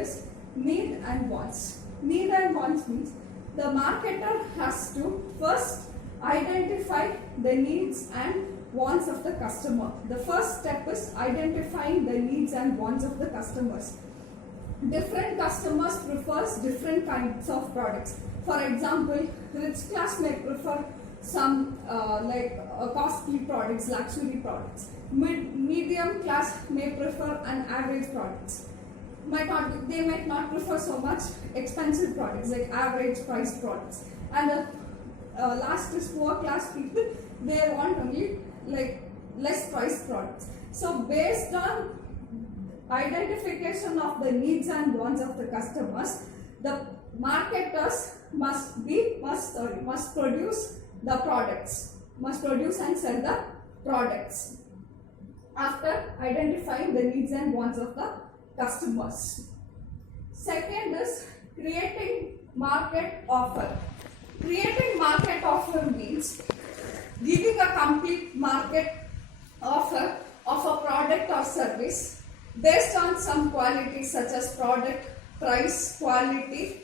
is need and wants. Need and wants means the marketer has to first identify the needs and wants of the customer. The first step is identifying the needs and wants of the customers. Different customers prefers different kinds of products. For example, rich class may prefer some costly products, luxury products. Medium class may prefer an average products. They might not prefer so much expensive products like average price products. And the last is poor class people. They want only like less price products. So based on identification of the needs and wants of the customers, the marketers must produce the products, must produce and sell the products after identifying the needs and wants of the customers. Second is creating market offer. Creating market offer means giving a complete market offer of a product or service based on some qualities such as product, price, quality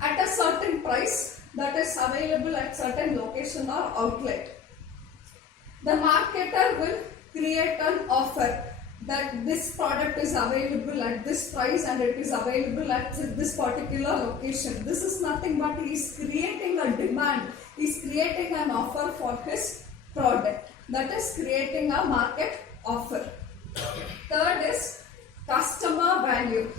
at a certain price that is available at certain location or outlet. The marketer will create an offer that this product is available at this price and it is available at this particular location. This is nothing but he is creating a demand. He is creating an offer for his product. That is creating a market offer. Third is customer value.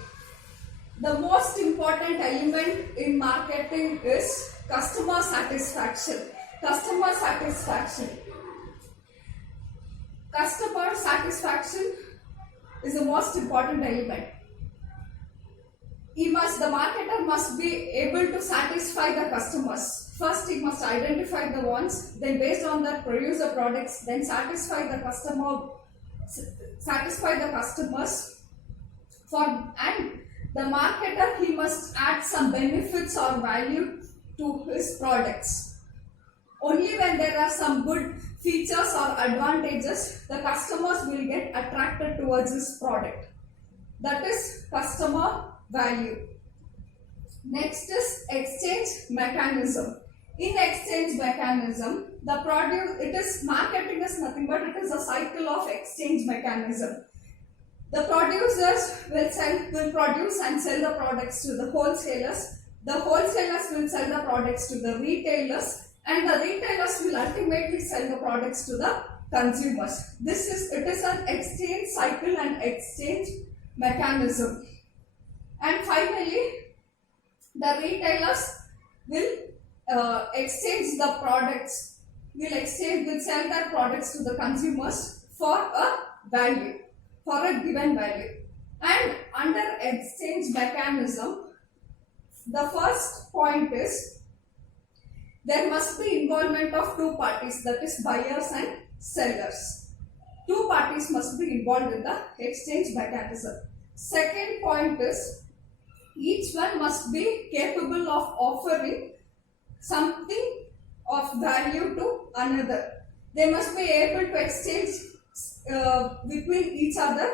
The most important element in marketing is customer satisfaction. Customer satisfaction. Customer satisfaction is the most important element. The marketer must be able to satisfy the customers. First, he must identify the wants, then based on that produce the products, then satisfy the customers. And the marketer, he must add some benefits or value to his products. Only when there are some good features or advantages, the customers will get attracted towards this product. That is customer value. Next is exchange mechanism. In exchange mechanism, marketing is nothing but it is a cycle of exchange mechanism. The producers will produce and sell the products to the wholesalers. The wholesalers will sell the products to the retailers. And the retailers will ultimately sell the products to the consumers. It is an exchange cycle and exchange mechanism. And finally, the retailers will exchange the products, will sell their products to the consumers for a value, for a given value. And under exchange mechanism, the first point is there must be involvement of two parties, that is buyers and sellers. Two parties must be involved in the exchange mechanism. Second point is each one must be capable of offering something of value to another. They must be able to exchange between each other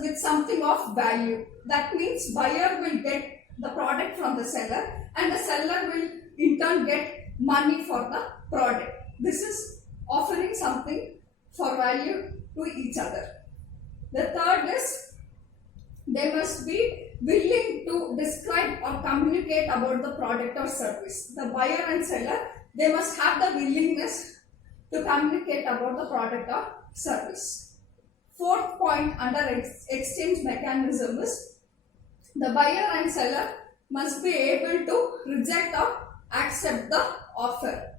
with something of value. That means buyer will get the product from the seller and the seller will in turn get money for the product. This is offering something for value to each other. The third is they must be willing to describe or communicate about the product or service. The buyer and seller, they must have the willingness to communicate about the product or service. Fourth point under exchange mechanism is the buyer and seller must be able to reject or accept the offer.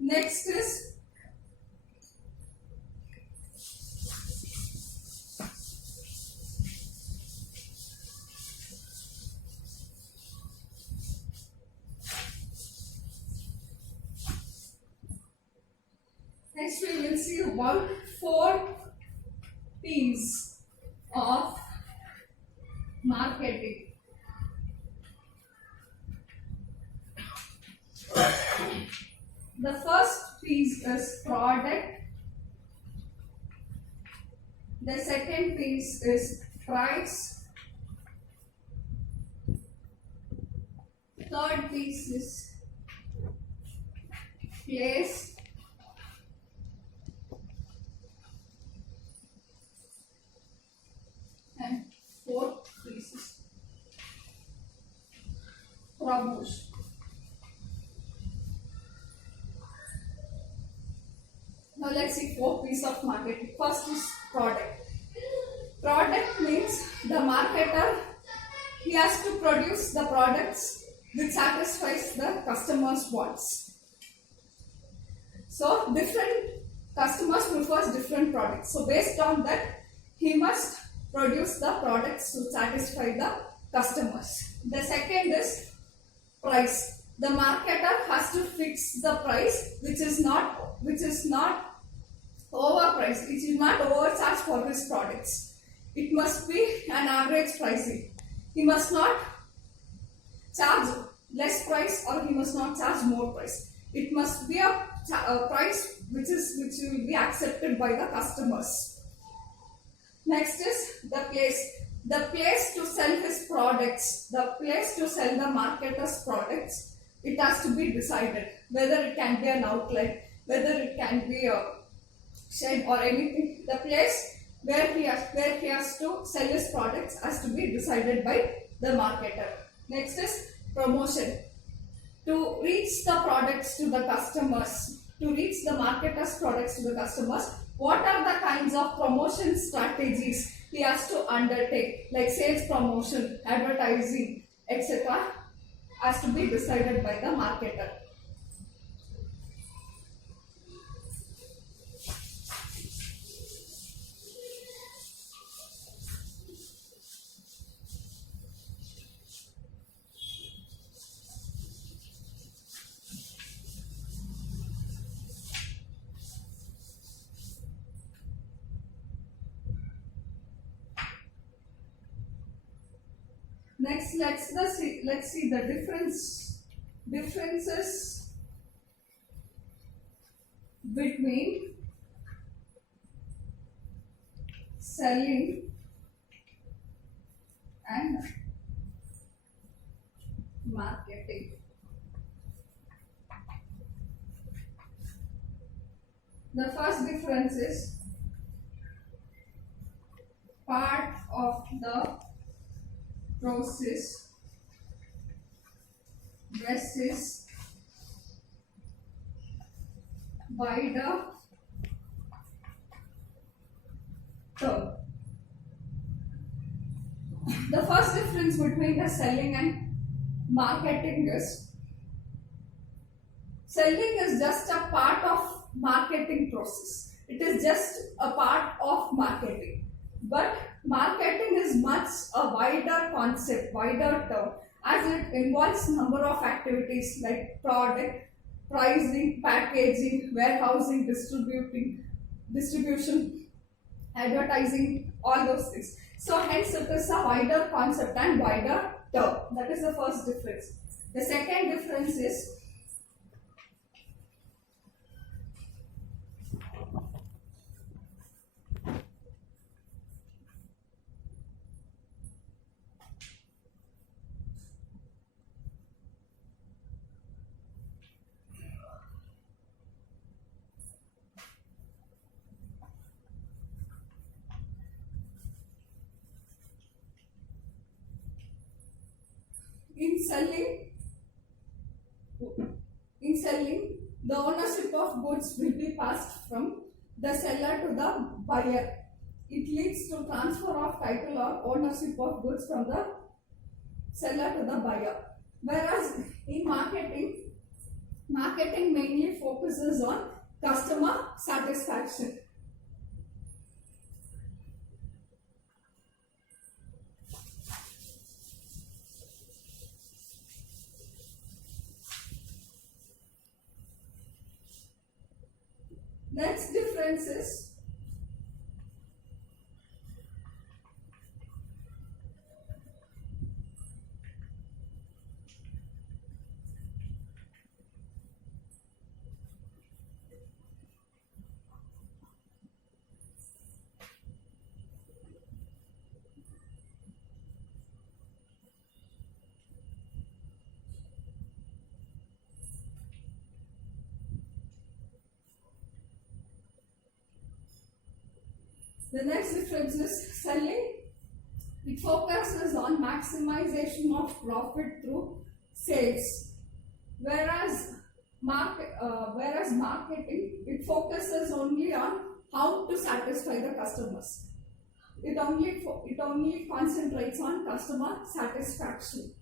Next is we will see about 4 P's of marketing. The first piece is product. The second piece is price. third piece is place and fourth piece is promotion. Now let's see four piece of marketing. First is product. Product means the marketer, he has to produce the products which satisfies the customer's wants. So different customers prefers different products. So based on that, he must produce the products to satisfy the customers. The second is price. The marketer has to fix the price which is not overpriced. It is not overcharged for his products. It must be an average pricing. He must not charge less price or he must not charge more price. It must be a price which will be accepted by the customers. Next is the place. The place to sell his products, the place to sell the marketer's products, it has to be decided. Whether it can be an outlet, whether it can be a shed or anything. The place where he has to sell his products has to be decided by the marketer. Next is promotion. To reach the products to the customers, to reach the marketer's products to the customers, what are the kinds of promotion strategies he has to undertake, like sales promotion, advertising, etc., has to be decided by the marketer. Next, let's see the differences between selling and marketing. The first difference is part of the process versus wider term. The first difference between the selling and marketing is selling is just a part of marketing process. It is just a part of marketing. But marketing is much a wider concept, wider term, as it involves number of activities like product, pricing, packaging, warehousing, distribution, advertising, all those things. So hence it is a wider concept and wider term. That is the first difference. The second difference is in selling, the ownership of goods will be passed from the seller to the buyer. It leads to transfer of title or ownership of goods from the seller to the buyer. Whereas in marketing mainly focuses on customer satisfaction. Next difference is The next difference is selling. It focuses on maximization of profit through sales, whereas marketing, it focuses only on how to satisfy the customers. It only concentrates on customer satisfaction.